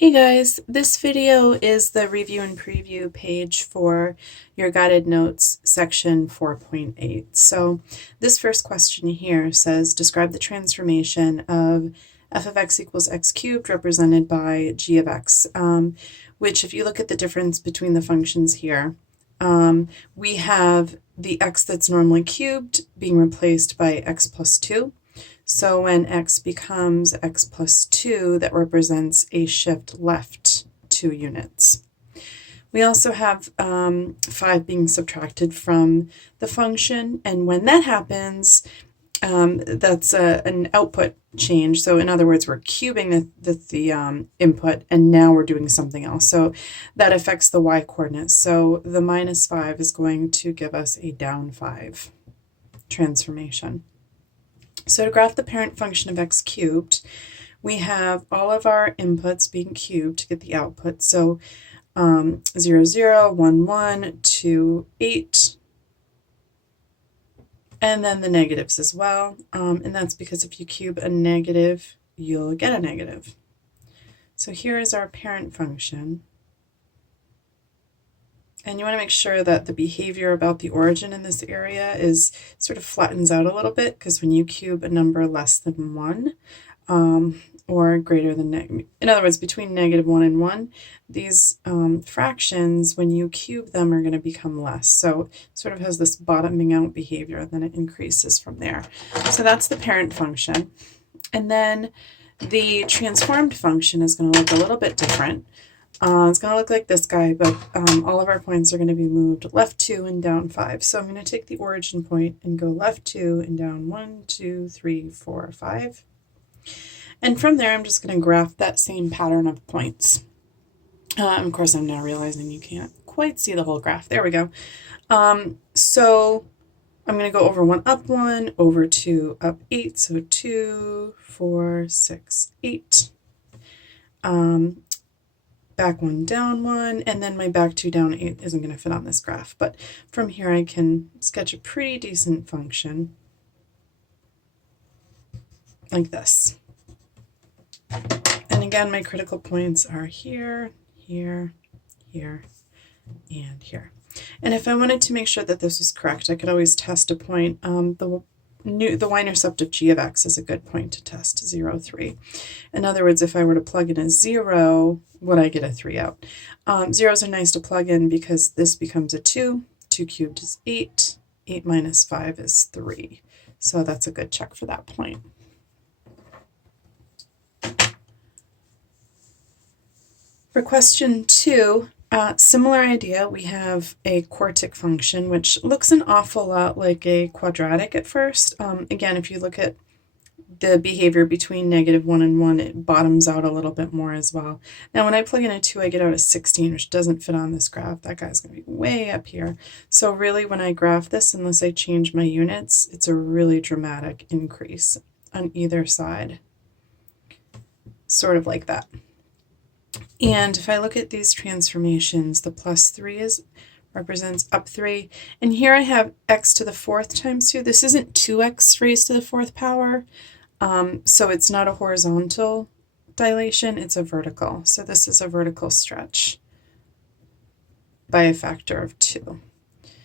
Hey guys, this video is the review and preview page for your guided notes section 4.8. So this first question here says, describe the transformation of f of x equals x cubed represented by g of x, which if you look at the difference between the functions here, we have the x that's normally cubed being replaced by x plus 2. So when x becomes x plus 2, that represents a shift left 2 units. We also have 5 being subtracted from the function, and when that happens, that's an output change. So in other words, we're cubing the input, and now we're doing something else. So that affects the y-coordinates. So the minus 5 is going to give us a down 5 transformation. So to graph the parent function of x cubed, we have all of our inputs being cubed to get the output. So 0, 0, 1, 1, 2, 8, and then the negatives as well. And that's because if you cube a negative, you'll get a negative. So here is our parent function. And you want to make sure that the behavior about the origin in this area is sort of flattens out a little bit, because when you cube a number less than 1 or greater than, in other words, between -1 and 1, these fractions, when you cube them, are going to become less. So it sort of has this bottoming out behavior, and then it increases from there. So that's the parent function. And then the transformed function is going to look a little bit different. It's going to look like this guy, but all of our points are going to be moved left 2 and down 5. So I'm going to take the origin point and go left 2 and down 1, 2, 3, 4, 5. And from there, I'm just going to graph that same pattern of points. Of course, I'm now realizing you can't quite see the whole graph. There we go. So I'm going to go over 1, up 1, over 2, up 8. So 2, 4, 6, 8. Back 1, down 1, and then my back 2, down 8 isn't going to fit on this graph. But from here I can sketch a pretty decent function like this. And again, my critical points are here, here, here, and here. And if I wanted to make sure that this was correct, I could always test a point. The y-intercept of g of x is a good point to test, 0, 3. In other words, if I were to plug in a 0, would I get a 3 out? Zeros are nice to plug in because this becomes a 2. 2 cubed is 8. 8 minus 5 is 3. So that's a good check for that point. For question 2, similar idea, we have a quartic function, which looks an awful lot like a quadratic at first. Again, if you look at the behavior between -1 and 1, it bottoms out a little bit more as well. Now, when I plug in a 2, I get out a 16, which doesn't fit on this graph. That guy's going to be way up here. So really, when I graph this, unless I change my units, it's a really dramatic increase on either side. Sort of like that. And if I look at these transformations, the plus 3 represents up 3. And here I have x to the 4th times 2. This isn't 2x raised to the 4th power. So it's not a horizontal dilation, it's a vertical. So this is a vertical stretch by a factor of 2.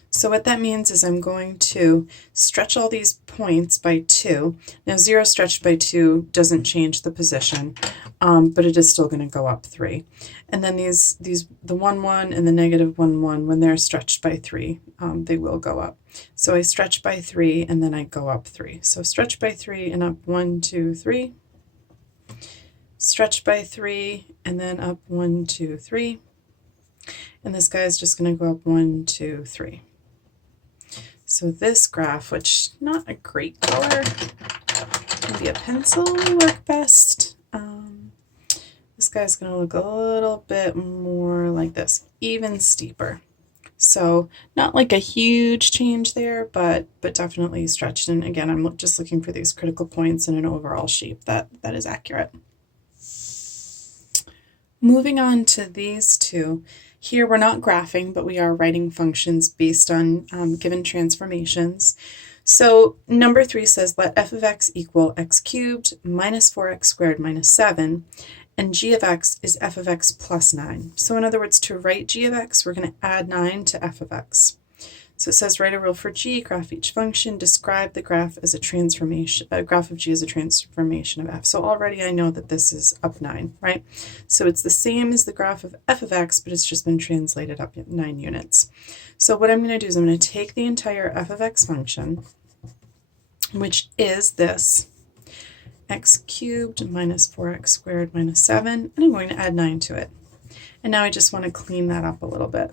So what that means is I'm going to stretch all these points by 2. Now 0 stretched by 2 doesn't change the position, but it is still going to go up 3. And then the 1, 1 and the -1, 1, when they're stretched by 3, they will go up. So I stretch by 3 and then I go up 3. So stretch by 3 and up 1, 2, 3. Stretch by 3 and then up 1, 2, 3. And this guy is just going to go up 1, 2, 3. So this graph, which not a great color, maybe a pencil will work best. This guy's going to look a little bit more like this, even steeper. So not like a huge change there, but definitely stretched. And again, I'm just looking for these critical points in an overall shape that is accurate. Moving on to these two. Here we're not graphing, but we are writing functions based on given transformations. So number 3 says let f of x equal x cubed minus 4x squared minus 7. and g of x is f of x plus 9. So in other words, to write g of x, we're going to add 9 to f of x. So it says write a rule for g, graph each function, describe the graph as a transformation, graph of g as a transformation of f. So already I know that this is up 9, right? So it's the same as the graph of f of x, but it's just been translated up 9 units. So what I'm going to do is I'm going to take the entire f of x function, which is this, x cubed minus 4x squared minus 7, and I'm going to add 9 to it. And now I just want to clean that up a little bit.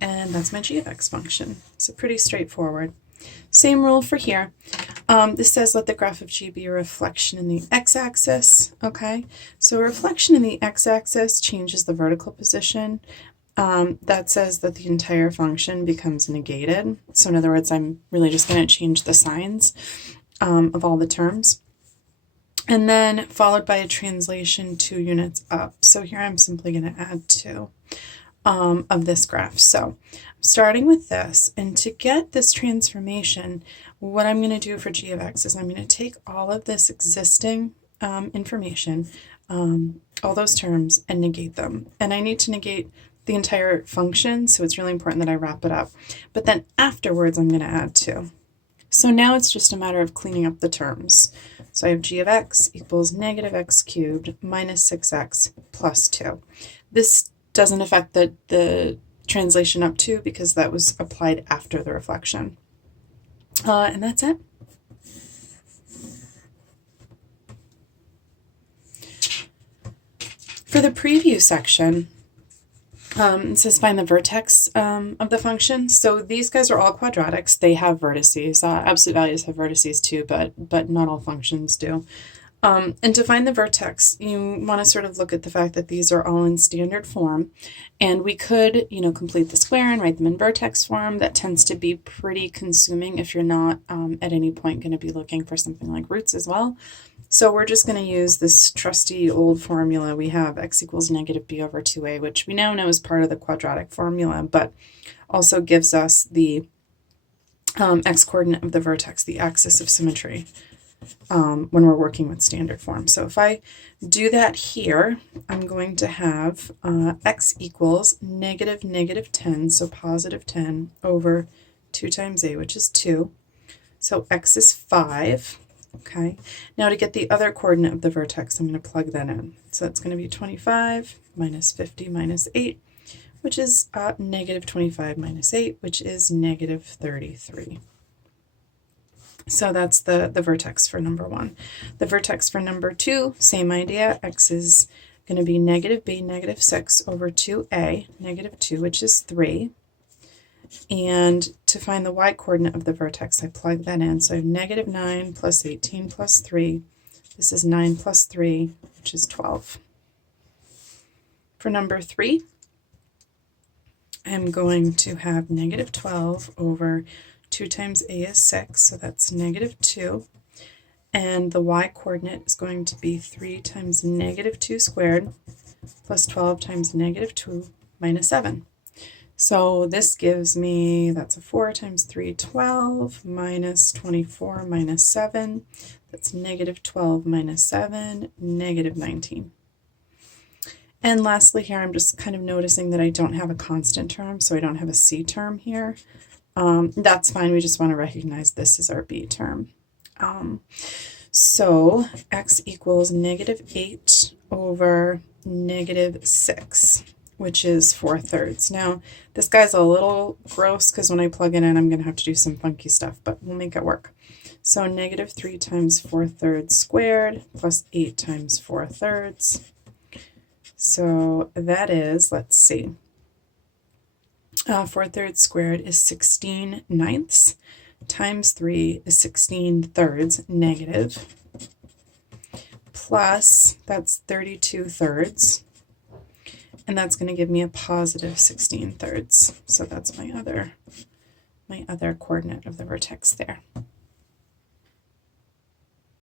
And that's my g of x function. So pretty straightforward. Same rule for here. This says let the graph of g be a reflection in the x-axis. Okay, so a reflection in the x-axis changes the vertical position. That says that the entire function becomes negated. So in other words, I'm really just going to change the signs of all the terms. And then followed by a translation 2 units up. So here I'm simply going to add 2. Of this graph. So I'm starting with this, and to get this transformation, what I'm going to do for g of x is I'm going to take all of this existing information, all those terms, and negate them. And I need to negate the entire function, so it's really important that I wrap it up. But then afterwards, I'm going to add 2. So now it's just a matter of cleaning up the terms. So I have g of x equals negative x cubed minus 6x plus 2. This doesn't affect the translation up 2 because that was applied after the reflection. And that's it. For the preview section, it says find the vertex of the function. So these guys are all quadratics. They have vertices. Absolute values have vertices too, but not all functions do. And to find the vertex, you want to sort of look at the fact that these are all in standard form, and we could, complete the square and write them in vertex form. That tends to be pretty consuming if you're not at any point going to be looking for something like roots as well. So we're just going to use this trusty old formula we have, x equals negative b over 2a, which we now know is part of the quadratic formula, but also gives us the x-coordinate of the vertex, the axis of symmetry. When we're working with standard form. So if I do that here, I'm going to have x equals negative 10, so positive 10 over 2 times a, which is 2. So x is 5. Okay. Now to get the other coordinate of the vertex, I'm going to plug that in. So that's going to be 25 minus 50 minus 8, which is negative 25 minus 8, which is negative 33. So that's the vertex for number 1. The vertex for number 2, same idea. X is going to be negative b, negative 6 over 2a, negative 2, which is 3. And to find the y-coordinate of the vertex, I plug that in. So I have negative 9 plus 18 plus 3. This is 9 plus 3, which is 12. For number 3, I'm going to have negative 12 over 2 times a is 6, so that's negative 2. And the y-coordinate is going to be 3 times negative 2 squared plus 12 times negative 2 minus 7. So this gives me, that's a 4 times 3, 12, minus 24 minus 7. That's negative 12 minus 7, negative 19. And lastly here, I'm just kind of noticing that I don't have a constant term, so I don't have a c term here. That's fine, we just want to recognize this is our b term. So x equals negative 8 over negative 6, which is 4/3. Now, this guy's a little gross because when I plug it in, I'm going to have to do some funky stuff, but we'll make it work. So negative 3 times 4/3 squared plus 8 times 4/3. So that is, let's see, 4/3 squared is 16/9 times 3 is 16/3 negative, plus that's 32/3, and that's going to give me a positive 16/3. So that's my other coordinate of the vertex there.